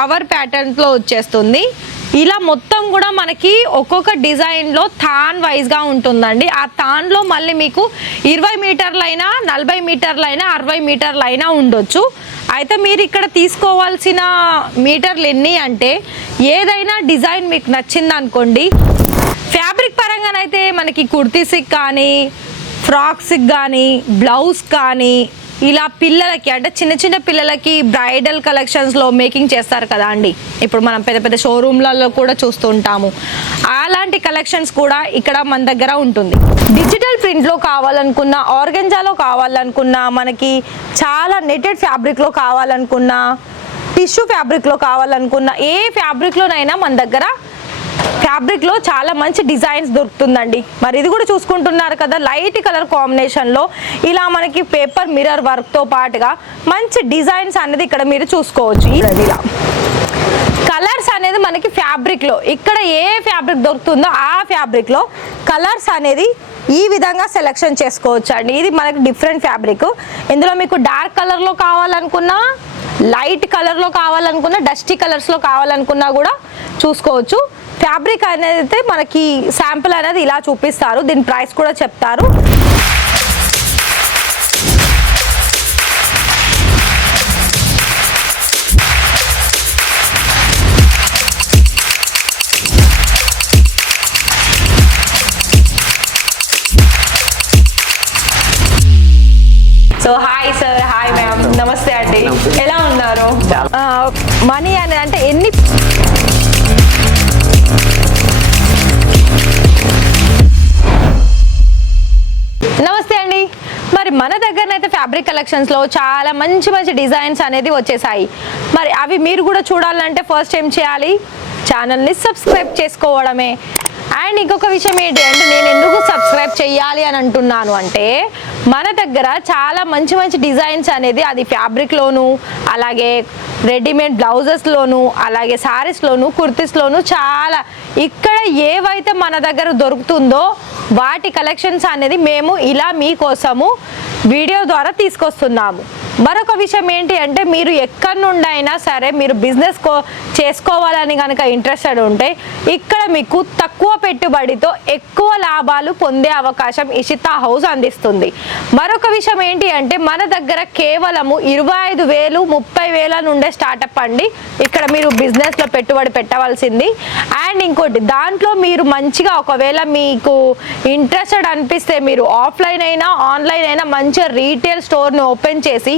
Flower ప్యాటర్న్లో వచ్చేస్తుంది. ఇలా మొత్తం కూడా మనకి ఒక్కొక్క డిజైన్లో థాన్ వైజ్గా ఉంటుందండి. ఆ థాన్లో మళ్ళీ మీకు 20 మీటర్లైనా 40 మీటర్లైనా 60 మీటర్లైనా ఉండొచ్చు. అయితే మీరు ఇక్కడ తీసుకోవాల్సిన మీటర్లు ఎన్ని అంటే ఏదైనా డిజైన్ మీకు నచ్చింది అనుకోండి. ఫ్యాబ్రిక్ పరంగానైతే మనకి కుర్తీస్కి కానీ ఫ్రాక్స్కి కానీ బ్లౌజ్ కానీ ఇలా పిల్లలకి అంటే చిన్న చిన్న పిల్లలకి బ్రైడల్ కలెక్షన్స్లో మేకింగ్ చేస్తారు కదా అండి. ఇప్పుడు మనం పెద్ద పెద్ద షోరూమ్లలో కూడా చూస్తూ ఉంటాము. అలాంటి కలెక్షన్స్ కూడా ఇక్కడ మన దగ్గర ఉంటుంది. డిజిటల్ ప్రింట్లో కావాలనుకున్న, ఆర్గెంజాలో కావాలనుకున్న, మనకి చాలా నెటెడ్ ఫ్యాబ్రిక్లో కావాలనుకున్న, టిష్యూ ఫ్యాబ్రిక్లో కావాలనుకున్న, ఏ ఫ్యాబ్రిక్లోనైనా మన దగ్గర ఫ్యాబ్రిక్లో చాలా మంచి డిజైన్స్ దొరుకుతుందండి. మరి ఇది కూడా చూసుకుంటున్నారు కదా, లైట్ కలర్ కాంబినేషన్లో ఇలా మనకి పేపర్ మిర్రర్ వర్క్తో పాటుగా మంచి డిజైన్స్ అనేది ఇక్కడ మీరు చూసుకోవచ్చు. ఇలా కలర్స్ అనేది మనకి ఫ్యాబ్రిక్లో ఇక్కడ ఏ ఫ్యాబ్రిక్ దొరుకుతుందో ఆ ఫ్యాబ్రిక్లో కలర్స్ అనేది ఈ విధంగా సెలెక్షన్ చేసుకోవచ్చు అండి. ఇది మనకి డిఫరెంట్ ఫ్యాబ్రిక్. ఇందులో మీకు డార్క్ కలర్లో కావాలనుకున్నా, లైట్ కలర్లో కావాలనుకున్నా, డస్టీ కలర్స్లో కావాలనుకున్నా కూడా చూసుకోవచ్చు. ఫ్యాబ్రిక్ అనేది అయితే మనకి శాంపుల్ అనేది ఇలా చూపిస్తారు. దీని ప్రైస్ కూడా చెప్తారు. So hi sir, hi ma'am, నమస్తే అండి, ఎలా ఉన్నారు? మనీ అనేది అంటే ఎన్ని నమస్తే అండి. మరి మన దగ్గరనైతే ఫ్యాబ్రిక్ కలెక్షన్స్లో చాలా మంచి మంచి డిజైన్స్ అనేది వచ్చేసాయి. మరి అవి మీరు కూడా చూడాలంటే ఫస్ట్ ఏం చేయాలి, ఛానల్ని సబ్స్క్రైబ్ చేసుకోవడమే. అండ్ ఇంకొక విషయం ఏంటి అంటే, నేను ఎందుకు సబ్స్క్రైబ్ చేయాలి అని అంటున్నాను అంటే, మన దగ్గర చాలా మంచి మంచి డిజైన్స్ అనేది అది ఫ్యాబ్రిక్లోను, అలాగే రెడీమేడ్ బ్లౌజెస్లోను, అలాగే శారీస్లోను, కుర్తీస్లోను చాలా ఇక్కడ ఏవైతే మన దగ్గర దొరుకుతుందో వాటి కలెక్షన్స్ అనేది మేము ఇలా మీకోసము వీడియో ద్వారా తీసుకొస్తున్నాము. మరొక విషయం ఏంటి అంటే, మీరు ఎక్కడి నుండి అయినా సరే మీరు బిజినెస్ చేసుకోవాలని కనుక ఇంట్రెస్టెడ్ ఉంటే ఇక్కడ మీకు తక్కువ పెట్టుబడితో ఎక్కువ లాభాలు పొందే అవకాశం ఇషితా హౌస్ అందిస్తుంది. మరొక విషయం ఏంటి అంటే, మన దగ్గర కేవలము 25,000 30,000 నుండే స్టార్టప్ అండి ఇక్కడ మీరు బిజినెస్లో పెట్టుబడి పెట్టవలసింది. అండ్ ఇంకోటి, దాంట్లో మీరు మంచిగా ఒకవేళ మీకు ఇంట్రెస్టెడ్ అనిపిస్తే మీరు ఆఫ్లైన్ అయినా ఆన్లైన్ అయినా మంచిగా రీటైల్ స్టోర్ని ఓపెన్ చేసి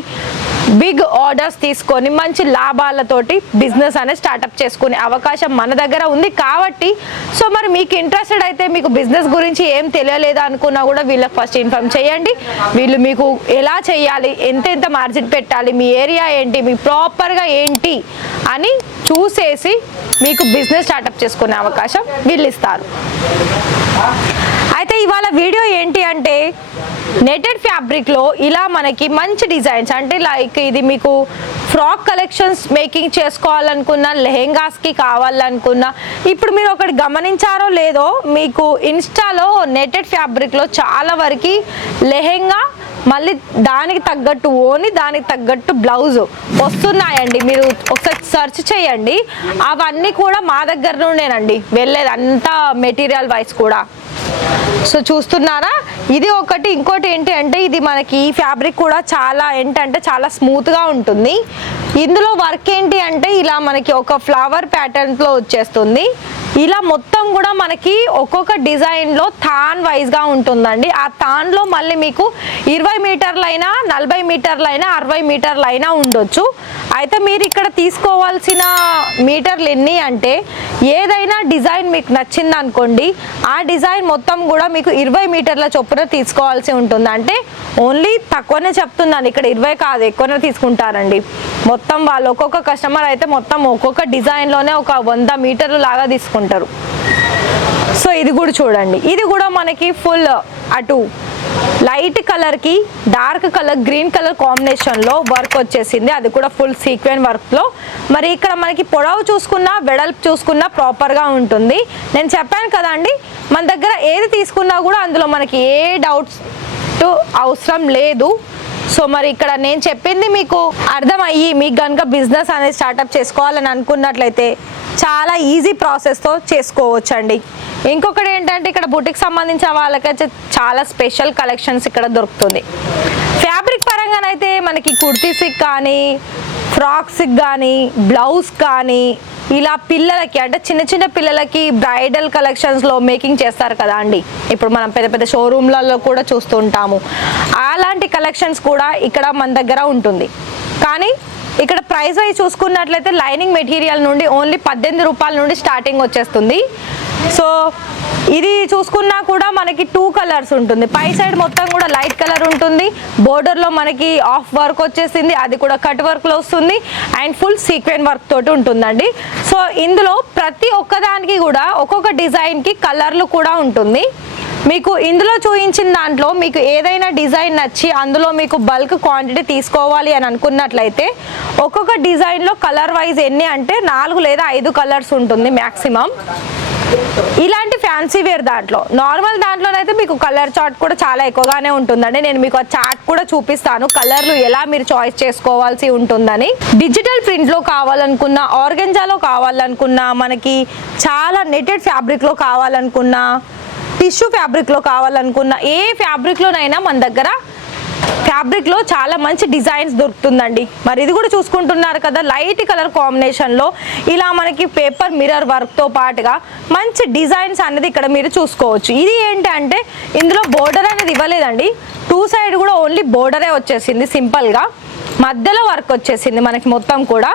బిగ్ ఆర్డర్స్ తీసుకొని మంచి లాభాలతోటి బిజినెస్ అనేది స్టార్టప్ చేసుకునే అవకాశం మన దగ్గర ఉంది. కాబట్టి సో మరి మీకు ఇంట్రెస్టెడ్ అయితే, మీకు బిజినెస్ గురించి ఏం తెలియలేదా అనుకున్నా కూడా వీళ్ళకి ఫస్ట్ ఇన్ఫార్మ్ చేయండి. వీళ్ళు మీకు ఎలా చేయాలి, ఎంత మార్జిన్ పెట్టాలి, మీ ఏరియా ఏంటి, మీ ప్రాపర్గా ఏంటి అని చూసేసి మీకు బిజినెస్ స్టార్టప్ చేసుకునే అవకాశం వీళ్ళు ఇస్తారు. అయితే ఇవాళ వీడియో ఏంటి అంటే, నెటెడ్ ఫ్యాబ్రిక్లో ఇలా మనకి మంచి డిజైన్స్ అంటే లైక్ ఇది మీకు ఫ్రాక్ కలెక్షన్స్ మేకింగ్ చేసుకోవాలనుకున్నా, లెహెంగాస్కి కావాలనుకున్నా, ఇప్పుడు మీరు ఒకటి గమనించారో లేదో, మీకు ఇన్స్టాలో నెటెడ్ ఫ్యాబ్రిక్లో చాలా వరకు లెహెంగా మళ్ళీ దానికి తగ్గట్టు ఓని, దానికి తగ్గట్టు బ్లౌజ్ వస్తున్నాయండి. మీరు ఒకసారి సెర్చ్ చేయండి. అవన్నీ కూడా మా దగ్గర నుండేనండి వెళ్ళేది, అంతా మెటీరియల్ వైజ్ కూడా. సో చూస్తున్నారా, ఇది ఒకటి. ఇంకోటి ఏంటి అంటే, ఇది మనకి ఈ ఫ్యాబ్రిక్ కూడా చాలా ఏంటంటే చాలా స్మూత్గా ఉంటుంది. ఇందులో వర్క్ ఏంటి అంటే ఇలా మనకి ఒక ఫ్లవర్ ప్యాటర్న్లో వచ్చేస్తుంది. ఇలా మొత్తం కూడా మనకి ఒక్కొక్క డిజైన్లో థాన్ వైజ్గా ఉంటుందండి. ఆ థాన్లో మళ్ళీ మీకు 20 మీటర్లైనా 40 మీటర్లైనా 60 మీటర్లైనా ఉండొచ్చు. అయితే మీరు ఇక్కడ తీసుకోవాల్సిన మీటర్లు ఎన్ని అంటే, ఏదైనా డిజైన్ మీకు నచ్చింది అనుకోండి, ఆ డిజైన్ మొత్తం కూడా మీకు 20 మీటర్ల చొప్పున తీసుకోవాల్సి ఉంటుంది. అంటే ఓన్లీ తక్కువనే చెప్తున్నాను, ఇక్కడ 20 కాదు, ఎక్కువనే తీసుకుంటారండి. మొత్తం వాళ్ళు ఒక్కొక్క కస్టమర్ అయితే మొత్తం ఒక్కొక్క డిజైన్లోనే ఒక 100 మీటర్లు లాగా తీసుకుంటారు. సో ఇది కూడా చూడండి, ఇది కూడా మనకి ఫుల్ అటు లైట్ కలర్కి డార్క్ కలర్ గ్రీన్ కలర్ కాంబినేషన్లో వర్క్ వచ్చేసింది. అది కూడా ఫుల్ సీక్వెన్స్ వర్క్లో. మరి ఇక్కడ మనకి పొడవు చూసుకున్నా వెడల్పు చూసుకున్నా ప్రాపర్గా ఉంటుంది. నేను చెప్పాను కదండి, మన దగ్గర ఏది తీసుకున్నా కూడా అందులో మనకి ఏ డౌట్స్ అవసరం లేదు. సో మరి ఇక్కడ నేను చెప్పింది మీకు అర్థమయ్యి మీకు కనుక బిజినెస్ అనేది స్టార్ట్అప్ చేసుకోవాలని అనుకున్నట్లయితే చాలా ఈజీ ప్రాసెస్తో చేసుకోవచ్చండి. ఇంకొకటి ఏంటంటే ఇక్కడ బుటిక్ సంబంధించిన వాళ్ళకైతే చాలా స్పెషల్ కలెక్షన్స్ ఇక్కడ దొరుకుతుంది. ఫ్యాబ్రిక్ పరంగానైతే మనకి కుర్తీస్కి కానీ, ఫ్రాక్స్కి కానీ, బ్లౌజ్ కానీ, ఇలా పిల్లలకి అంటే చిన్న చిన్న పిల్లలకి బ్రైడల్ కలెక్షన్స్లో మేకింగ్ చేస్తారు కదా అండి, ఇప్పుడు మనం పెద్ద పెద్ద షోరూమ్లలో కూడా చూస్తూ ఉంటాము. అలాంటి కలెక్షన్స్ కూడా ఇక్కడ మన దగ్గర ఉంటుంది. కానీ ఇక్కడ ప్రైస్ వైజ్ చూసుకున్నట్లయితే లైనింగ్ మెటీరియల్ నుండి ఓన్లీ 18 రూపాయల నుండి స్టార్టింగ్ వచ్చేస్తుంది. సో ఇది చూసుకున్నా కూడా మనకి 2 కలర్స్ ఉంటుంది. పై సైడ్ మొత్తం కూడా లైట్ కలర్ ఉంటుంది, బోర్డర్లో మనకి ఆఫ్ వర్క్ వచ్చేసింది, అది కూడా కట్ వర్క్లో వస్తుంది అండ్ ఫుల్ సీక్వెన్ వర్క్ తోటి ఉంటుందండి. సో ఇందులో ప్రతి ఒక్కదానికి కూడా ఒక్కొక్క డిజైన్కి కలర్లు కూడా ఉంటుంది. మీకు ఇందులో చూపించిన దాంట్లో మీకు ఏదైనా డిజైన్ నచ్చి అందులో మీకు బల్క్ క్వాంటిటీ తీసుకోవాలి అని అనుకున్నట్లయితే ఒక్కొక్క డిజైన్లో కలర్ వైజ్ ఎన్ని అంటే 4 లేదా 5 కలర్స్ ఉంటుంది మ్యాక్సిమం. ఇలాంటి ఫ్యాన్సీ వేర్ దాంట్లో, నార్మల్ దాంట్లోనైతే మీకు కలర్ చార్ట్ కూడా చాలా ఎక్కువగానే ఉంటుందండి. నేను మీకు ఆ చార్ట్ కూడా చూపిస్తాను, కలర్లు ఎలా మీరు చాయిస్ చేసుకోవాల్సి ఉంటుందని. డిజిటల్ ప్రింట్లో కావాలనుకున్నా, ఆర్గెంజాలో కావాలనుకున్నా, మనకి చాలా నెటెడ్ ఫ్యాబ్రిక్లో కావాలనుకున్నా, టిష్యూ ఫ్యాబ్రిక్లో కావాలనుకున్నా, ఏ ఫ్యాబ్రిక్లోనైనా మన దగ్గర ఫ్యాబ్రిక్లో చాలా మంచి డిజైన్స్ దొరుకుతుందండి. మరి ఇది కూడా చూసుకుంటున్నారు కదా, లైట్ కలర్ కాంబినేషన్లో ఇలా మనకి పేపర్ మిర్రర్ వర్క్తో పాటుగా మంచి డిజైన్స్ అనేది ఇక్కడ మీరు చూసుకోవచ్చు. ఇది ఏంటంటే ఇందులో బోర్డర్ అనేది ఇవ్వలేదండి, 2 సైడ్ కూడా ఓన్లీ బోర్డరే వచ్చేసింది సింపుల్గా, మధ్యలో వర్క్ వచ్చేసింది మనకి మొత్తం కూడా.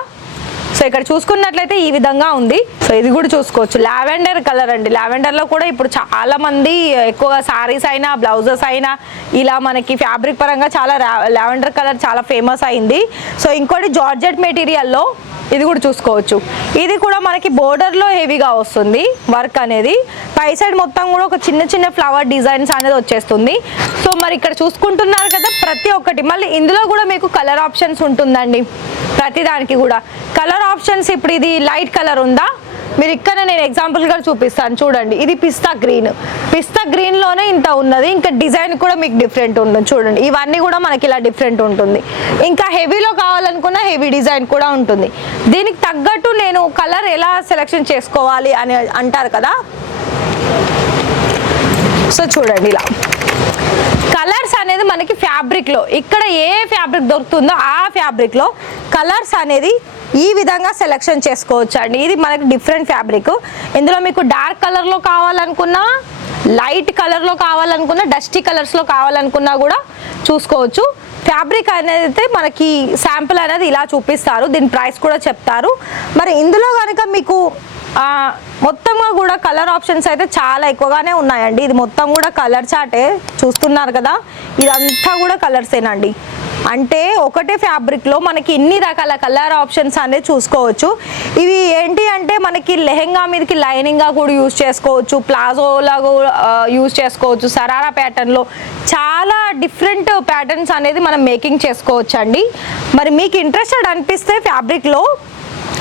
సో ఇక్కడ చూసుకున్నట్లయితే ఈ విధంగా ఉంది. సో ఇది కూడా చూసుకోవచ్చు, లావెండర్ కలర్ అండి. లావెండర్లో కూడా ఇప్పుడు చాలా మంది ఎక్కువగా సారీస్ అయినా బ్లౌజెస్ అయినా ఇలా మనకి ఫ్యాబ్రిక్ పరంగా చాలా లావెండర్ కలర్ చాలా ఫేమస్ అయింది. సో ఇంకోటి జార్జెట్ మెటీరియల్లో ఇది కూడా చూసుకోవచ్చు, ఇది కూడా మనకి బోర్డర్లో హెవీగా వస్తుంది వర్క్ అనేది, పై సైడ్ మొత్తం కూడా ఒక చిన్న చిన్న ఫ్లవర్ డిజైన్స్ అనేది వచ్చేస్తుంది. సో మరి ఇక్కడ చూసుకుంటున్నారు కదా ప్రతి ఒక్కటి, మళ్ళీ ఇందులో కూడా మీకు కలర్ ఆప్షన్స్ ఉంటుందండి. ప్రతి దానికి కూడా కలర్ ఆప్షన్స్, ఇప్పుడు ఇది లైట్ కలర్ ఉందా, మీరు ఇక్కడ నేను ఎగ్జాంపుల్గా చూపిస్తాను చూడండి. ఇది పిస్తా గ్రీన్లోనే ఇంత ఉన్నది, ఇంకా డిజైన్ కూడా మీకు డిఫరెంట్ ఉంటుంది చూడండి. ఇవన్నీ కూడా మనకి ఇలా డిఫరెంట్ ఉంటుంది. ఇంకా హెవీలో కావాలనుకున్న హెవీ డిజైన్ కూడా ఉంటుంది. దీనికి తగ్గట్టు నేను కలర్ ఎలా సెలెక్షన్ చేసుకోవాలి అని అంటారు కదా, సో చూడండి ఇలా కలర్స్ అనేది మనకి ఫ్యాబ్రిక్లో ఇక్కడ ఏ ఫ్యాబ్రిక్ దొరుకుతుందో ఆ ఫ్యాబ్రిక్లో కలర్స్ అనేది ఈ విధంగా సెలెక్షన్ చేసుకోవచ్చు అండి. ఇది మనకి డిఫరెంట్ ఫ్యాబ్రిక్. ఇందులో మీకు డార్క్ కలర్లో కావాలనుకున్నా, లైట్ కలర్లో కావాలనుకున్నా, డస్టీ కలర్స్లో కావాలనుకున్నా కూడా చూసుకోవచ్చు. ఫ్యాబ్రిక్ అనేది మనకి శాంపుల్ అనేది ఇలా చూపిస్తారు, దీని ప్రైస్ కూడా చెప్తారు. మరి ఇందులో కనుక మీకు మొత్తంగా కూడా కలర్ ఆప్షన్స్ అయితే చాలా ఎక్కువగానే ఉన్నాయండి. ఇది మొత్తం కూడా కలర్ చార్టే చూస్తున్నారు కదా, ఇదంతా కూడా కలర్సేనండి. అంటే ఒకటే ఫ్యాబ్రిక్లో మనకి ఇన్ని రకాల కలర్ ఆప్షన్స్ అనేది చూసుకోవచ్చు. ఇవి ఏంటి అంటే మనకి లెహెంగా మీదకి లైనింగ్గా కూడా యూజ్ చేసుకోవచ్చు, ప్లాజోలాగా యూజ్ చేసుకోవచ్చు, సరారా ప్యాటర్న్లో చాలా డిఫరెంట్ ప్యాటర్న్స్ అనేది మనం మేకింగ్ చేసుకోవచ్చు అండి. మరి మీకు ఇంట్రెస్టెడ్ అనిపిస్తే ఫ్యాబ్రిక్లో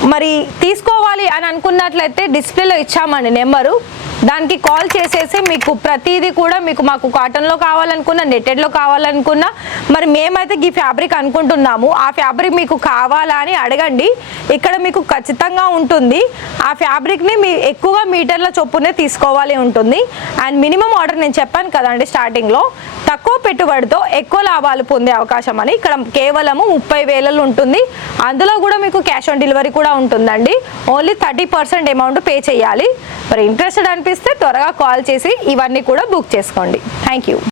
మరి తీసుకోవాలి అని అనుకున్నట్లయితే డిస్ప్లేలో ఇచ్చామండి నెంబరు, దానికి కాల్ చేసేసి మీకు ప్రతిదీ కూడా మీకు మాకు కాటన్లో కావాలనుకున్నా, నెట్టెడ్లో కావాలనుకున్నా, మరి మేమైతే ఈ ఫ్యాబ్రిక్ అనుకుంటున్నాము, ఆ ఫ్యాబ్రిక్ మీకు కావాలా అని అడగండి, ఇక్కడ మీకు ఖచ్చితంగా ఉంటుంది. ఆ ఫ్యాబ్రిక్ని మీ ఎక్కువగా మీటర్ల చొప్పునే తీసుకోవాలి ఉంటుంది. అండ్ మినిమం ఆర్డర్ నేను చెప్పాను కదండి స్టార్టింగ్లో, తక్కువ పెట్టుబడితో ఎక్కువ లాభాలు పొందే అవకాశం అని ఇక్కడ కేవలము 30,000 ఉంటుంది. అందులో కూడా మీకు క్యాష్ ఆన్ డెలివరీ కూడా ఉంటుందండి. ఓన్లీ 30% అమౌంట్ పే చేయాలి. మరి ఇంట్రెస్టెడ్ అనిపిస్తే త్వరగా కాల్ చేసి ఇవన్నీ కూడా బుక్ చేసుకోండి. Thank you.